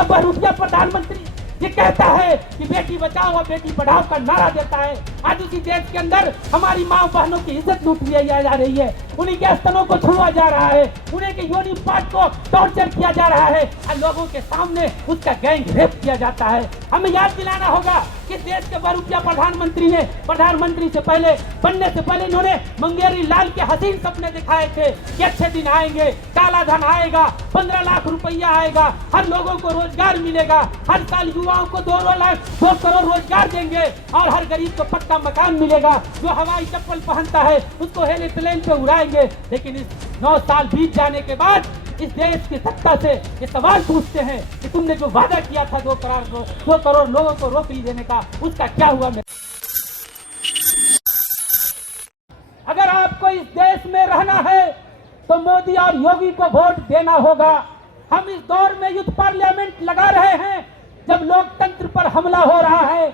का बहुरूपिया प्रधानमंत्री ये कहता है कि बेटी बचाओ और बेटी पढ़ाओ का नारा देता है। आज उसी देश के अंदर हमारी माँ बहनों की इज्जत लूट ली जा रही है, उन्हीं के स्तनों को छुआ जा रहा है, उन्हीं के योनि पार्ट को टॉर्चर किया जा रहा है और लोगों के सामने उसका गैंग रेप किया जाता है। हमें याद दिलाना होगा कि देश के बहुरूपिया प्रधानमंत्री ने प्रधानमंत्री से पहले बनने से पहले इन्होंने मंगेरी लाल के हसीन सपने दिखाए थे कि अच्छे दिन आएंगे, काला धन आएगा, 15 लाख रुपया आएगा, हर लोगों को रोजगार मिलेगा, हर साल युवाओं को 2 करोड़ रोजगार देंगे और हर गरीब को पक्का मकान मिलेगा, जो हवाई चप्पल पहनता है उसको हेलीप्लेन पे उड़ाएंगे। लेकिन इस 9 साल बीत जाने के बाद इस देश की सत्ता से ये सवाल पूछते हैं कि तुमने जो वादा किया था 2 करोड़ लोगों को नौकरी देने का, उसका क्या हुआ? अगर आपको इस देश में रहना है तो मोदी और योगी को वोट देना होगा। हम इस दौर में युद्ध पार्लियामेंट लगा रहे हैं जब लोकतंत्र पर हमला हो रहा है,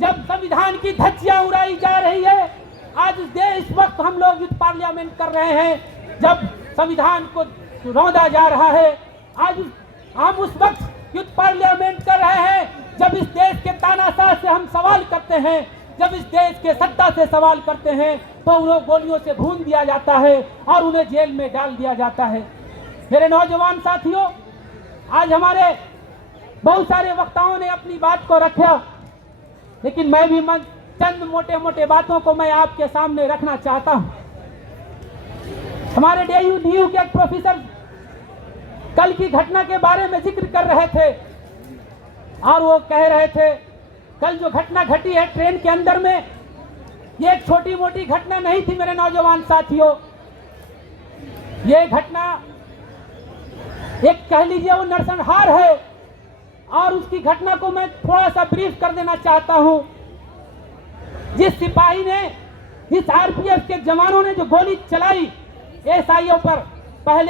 जब संविधान की धज्जियां उड़ाई जा रही है। आज इस वक्त हम लोग युद्ध पार्लियामेंट कर रहे हैं जब संविधान को रौंदा जा रहा है। आज हम उस वक्त युद्ध पार्लियामेंट कर रहे हैं जब इस देश के तानाशाह से हम सवाल करते हैं, जब इस देश के सत्ता से सवाल करते हैं तो उन्हें गोलियों से भून दिया जाता है और उन्हें जेल में डाल दिया जाता है। मेरे नौजवान साथियों, आज हमारे बहुत सारे वक्ताओं ने अपनी बात को रखा, लेकिन मैं भी चंद मोटे मोटे बातों को मैं आपके सामने रखना चाहता हूं। हमारे DU के एक प्रोफेसर कल की घटना के बारे में जिक्र कर रहे थे और वो कह रहे थे कल जो घटना घटी है ट्रेन के अंदर में, ये एक छोटी मोटी घटना नहीं थी मेरे नौजवान साथियों। ये घटना एक कह लीजिए वो नरसंहार है और उसकी घटना को मैं थोड़ा सा ब्रीफ कर देना चाहता हूं। जिस सिपाही ने, जिस RPF के जवानों ने जो गोली चलाई SIO पर,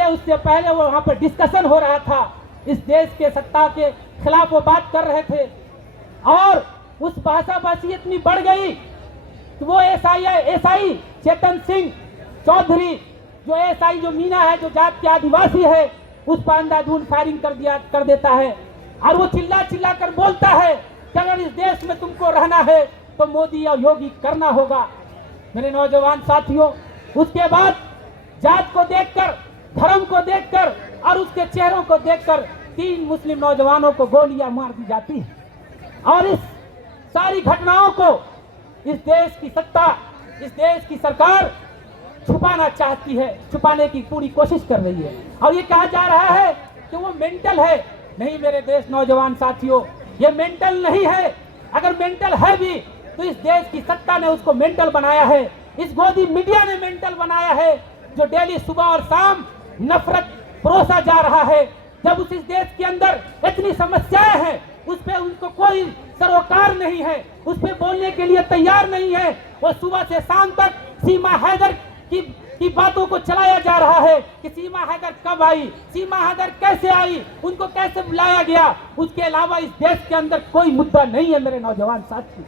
उससे पहले वो वहां पर डिस्कशन हो रहा था, इस देश के सत्ता के खिलाफ वो बात कर रहे थे और उस भाषाभाषी इतनी बढ़ गई कि वो SI चेतन सिंह चौधरी जो मीना है, जो जात के आदिवासी है, उस पर अंधाधुंध फायरिंग कर देता है और वो चिल्ला कर बोलता है कि अगर इस देश में तुमको रहना है तो मोदी और योगी करना होगा। मेरे नौजवान साथियों, उसके बाद जात को देखकर, धर्म को देखकर और उसके चेहरों को देखकर 3 मुस्लिम नौजवानों को गोलियां मार दी जाती है और इस सारी घटनाओं को इस देश की सत्ता, इस देश की सरकार छुपाना चाहती है, छुपाने की पूरी कोशिश कर रही है और ये कहा जा रहा है कि वो मेंटल है। नहीं मेरे देश नौजवान साथियों, ये मेंटल नहीं है। अगर मेंटल है भी तो इस देश की सत्ता ने उसको मेंटल बनाया है, इस गोदी मीडिया ने मेंटल बनाया है, जो डेली सुबह और शाम नफरत परोसा जा रहा है। जब उस इस देश के अंदर इतनी समस्याएं हैं, उस पे उनको कोई सरोकार नहीं है, उस पे बोलने के लिए तैयार नहीं है। वो सुबह से शाम तक सीमा हैदर की बातों को चलाया जा रहा है कि सीमा हैदर कब आई, सीमा हैदर कैसे आई, उनको कैसे बुलाया गया। उसके अलावा इस देश के अंदर कोई मुद्दा नहीं है मेरे नौजवान साथी।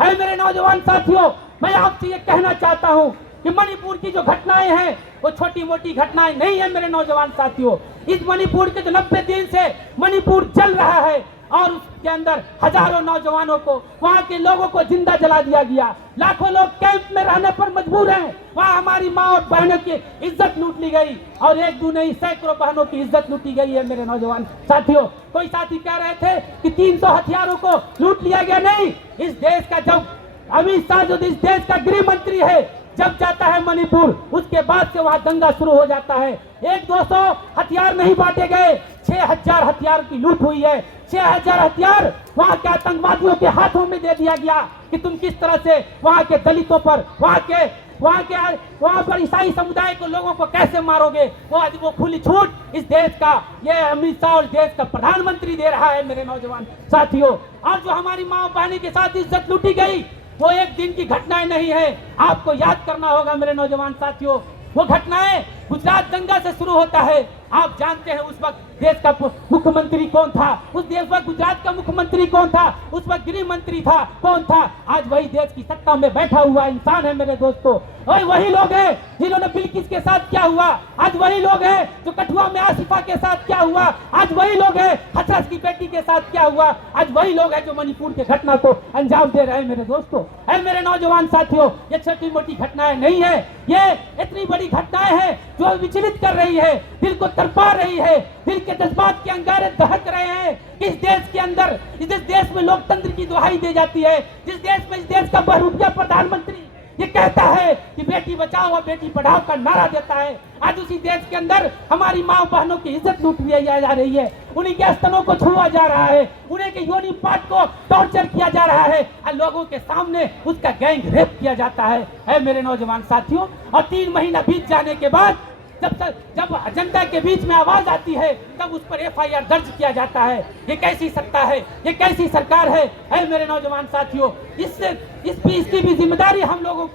है मेरे नौजवान साथियों, मैं आपसे ये कहना चाहता हूँ कि मणिपुर की जो घटनाएं हैं वो छोटी मोटी घटनाएं नहीं है मेरे नौजवान साथियों। इस मणिपुर के जो 90 दिन से मणिपुर चल रहा है और उसके अंदर हजारों नौजवानों को, वहां के लोगों को जिंदा जला दिया गया। लाखों लोग कैंप में रहने पर मजबूर हैं। वहां हमारी माँ और बहनों की इज्जत लूट ली गई और एक दो नहीं सैकड़ों बहनों की इज्जत लूटी गई है मेरे नौजवान साथियों। कोई साथी कह रहे थे कि 300 हथियारों को लूट लिया गया। नहीं, इस देश का जब अमित शाह जो इस देश का गृह मंत्री है, जब जाता है मणिपुर, उसके बाद से वहां दंगा शुरू हो जाता है। 100-200 हथियार नहीं बांटे गए, 6000 हथियार की लूट हुई है। 6000 हथियार वहां के आतंकवादियों के हाथों में दे दिया गया कि तुम किस तरह से वहां के दलितों पर, वहां पर ईसाई समुदाय को, लोगों को कैसे मारोगे। वो खुली छूट इस देश का, ये अमित शाह और देश का प्रधानमंत्री दे रहा है मेरे नौजवान साथियों। और जो हमारी माँ बहनों के साथ इज्जत लूटी गई, वो एक दिन की घटनाएं नहीं है। आपको याद करना होगा मेरे नौजवान साथियों, वो घटनाएं गुजरात दंगा से शुरू होता है आप जानते हैं उस वक्त देश का मुख्यमंत्री कौन था, उस देश वक्त गुजरात का मुख्यमंत्री कौन था, उस वक्त गृह मंत्री था कौन था। आज वही देश की सत्ता में बैठा हुआ इंसान है मेरे दोस्तों। और वही लोग हैं जिन्होंने बिल्किस के साथ क्या हुआ, आज वही लोग हैं जो कठुआ में आसिफा के साथ क्या हुआ, आज वही लोग हैं हथरस की बेटी के साथ क्या हुआ, आज वही लोग हैं जो मणिपुर के घटना को अंजाम दे रहे हैं मेरे दोस्तों। है मेरे नौजवान साथियों, ये छोटी मोटी घटनाएं नहीं है, ये इतनी बड़ी घटनाएं हैं जो विचलित कर रही है, दिल को तड़पा रही है, दिल के जज्बात के अंगारे दहक रहे हैं। इस देश के अंदर, इस देश में लोकतंत्र की दुहाई दी जाती है, जिस देश में, इस देश का बहुरूपिया प्रधानमंत्री ये कहता है कि बेटी बचाओ और बेटी पढ़ाओ का नारा देता है, आज उसी देश के अंदर हमारी माँ बहनों की इज्जत लूट ली जा रही है, उन्हीं के स्तनों को छुआ जा रहा है, उन्हीं के योनि पार्ट को टॉर्चर किया जा रहा है और लोगों के सामने उसका गैंग रेप किया जाता है मेरे नौजवान साथियों। और 3 महीना बीत जाने के बाद जब जनता के बीच में आवाज आती है तब उस पर FIR दर्ज किया जाता है। ये कैसी सत्ता है, ये कैसी सरकार है मेरे नौजवान साथियों। इसकी भी जिम्मेदारी हम लोगों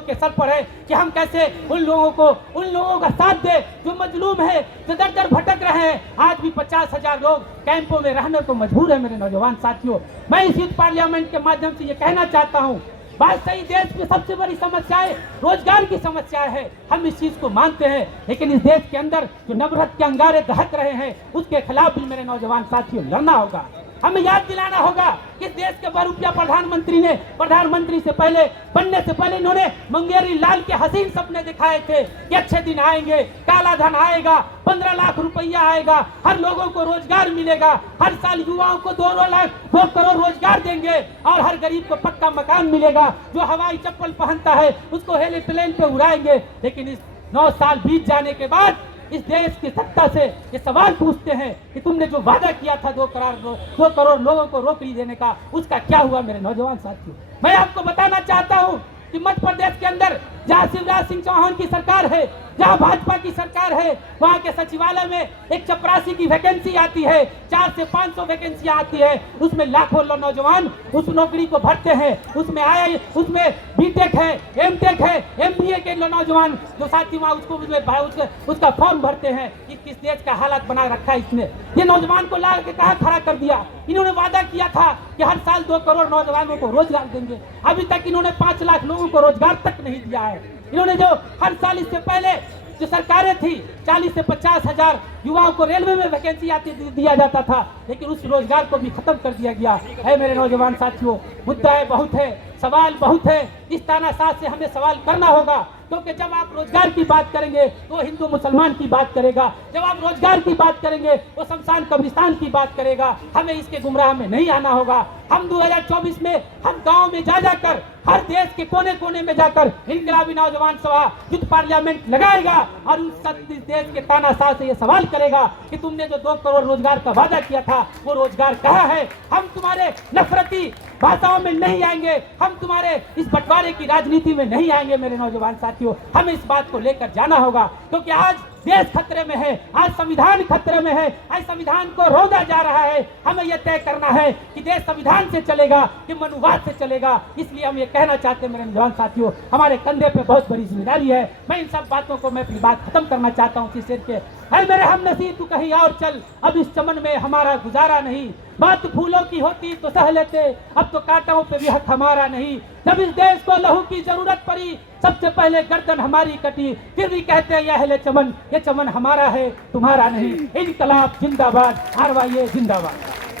के सर पर है कि हम कैसे उन लोगों का साथ दे जो मजलूम है, जो दर दर भटक रहे हैं। आज भी 50,000 लोग कैंपों में रहने को मजबूर है मेरे नौजवान साथियों। मैं इस यूथ पार्लियामेंट के माध्यम से ये कहना चाहता हूँ, बात सही, देश की सबसे बड़ी समस्याएं रोजगार की समस्या है, हम इस चीज को मानते हैं, लेकिन इस देश के अंदर जो नफरत के अंगारे दहक रहे हैं उसके खिलाफ भी मेरे नौजवान साथियों लड़ना होगा। हमें याद दिलाना होगा कि देश के बहुरूपिया प्रधानमंत्री ने प्रधानमंत्री से पहले बनने से पहले इन्होंने मुंगेरी लाल के हसीन सपने दिखाए थे कि अच्छे दिन आएंगे, काला धन आएगा, 15 लाख रुपया आएगा, हर लोगों को रोजगार मिलेगा, हर साल युवाओं को 2 करोड़ रोजगार देंगे और हर गरीब को पक्का मकान मिलेगा, जो हवाई चप्पल पहनता है उसको हेलीप्लेन पे उड़ाएंगे। लेकिन इस 9 साल बीत जाने के बाद इस देश की सत्ता से ये सवाल पूछते हैं कि तुमने जो वादा किया था 2 करोड़ लोगों को नौकरी देने का, उसका क्या हुआ मेरे नौजवान साथियों। मैं आपको बताना चाहता हूं कि मध्य प्रदेश के अंदर जहां शिवराज सिंह चौहान की सरकार है, जहां भाजपा की सरकार है, वहां के सचिवालय में एक चपरासी की वैकेंसी आती है, 400 से 500 वैकेंसियां आती है, उसमें लाखों नौजवान उस नौकरी को भरते हैं। उसमें बीटेक है, एमटेक है, MBA के नौजवान जो साथी वहां उसका फॉर्म भरते हैं। किस देश का हालत बना रखा है इसने। ये नौजवान को ला के कहां खड़ा कर दिया। इन्होंने वादा किया था कि हर साल 2 करोड़ नौजवानों को रोजगार देंगे, अभी तक इन्होंने 5 लाख लोगों को रोजगार तक नहीं दिया है। इन्होंने जो हर साल, इससे पहले जो सरकारें थी 40 से 50 हजार युवाओं को रेलवे में वैकेंसी दिया जाता था, लेकिन उस रोजगार को भी खत्म कर दिया गया है मेरे नौजवान साथियों। मुद्दाएं बहुत है, सवाल बहुत है, इस तानाशाह से हमें सवाल करना होगा, क्योंकि जब आप रोजगार की बात करेंगे तो हिंदू मुसलमान की बात करेगा, जब आप रोजगार की बात करेंगे तो शमशान कब्रिस्तान की बात करेगा। हमें इसके गुमराह में नहीं आना होगा। हम 2024 में हम गांव में जाकर, हर देश के कोने कोने में जाकर इनकलाबी नौजवान सभा यूथ पार्लियामेंट लगाएगा और उस देश के तानाशाह से ये सवाल करेगा कि तुमने जो 2 करोड़ रोजगार का वादा किया था वो रोजगार कहाँ है। हम तुम्हारे नफरती भाषाओं में नहीं आएंगे, हम तुम्हारे इस बंटवारे की राजनीति में नहीं आएंगे मेरे नौजवान साथियों। हमें इस बात को लेकर जाना होगा, क्योंकि आज देश खतरे में है, आज संविधान खतरे में है, आज संविधान को रौंदा जा रहा है। हमें यह तय करना है कि देश संविधान से चलेगा कि मनुवाद से चलेगा। इसलिए हम ये कहना चाहते हैं मेरे नौजवान साथियों, हमारे कंधे पे बहुत बड़ी जिम्मेदारी है। मैं इन सब बातों को मैं अपनी बात खत्म करना चाहता हूँ इसी शेर के, है मेरे हमनसीब तू कहीं और चल, अब इस चमन में हमारा गुजारा नहीं। बात फूलों की होती तो सह लेते, अब तो कांटों पे भी हक हमारा नहीं। जब इस देश को लहू की जरूरत पड़ी सबसे पहले गर्दन हमारी कटी, फिर भी कहते हैं यह ले चमन, ये चमन हमारा है तुम्हारा नहीं। इनकलाब जिंदाबाद, RYA जिंदाबाद।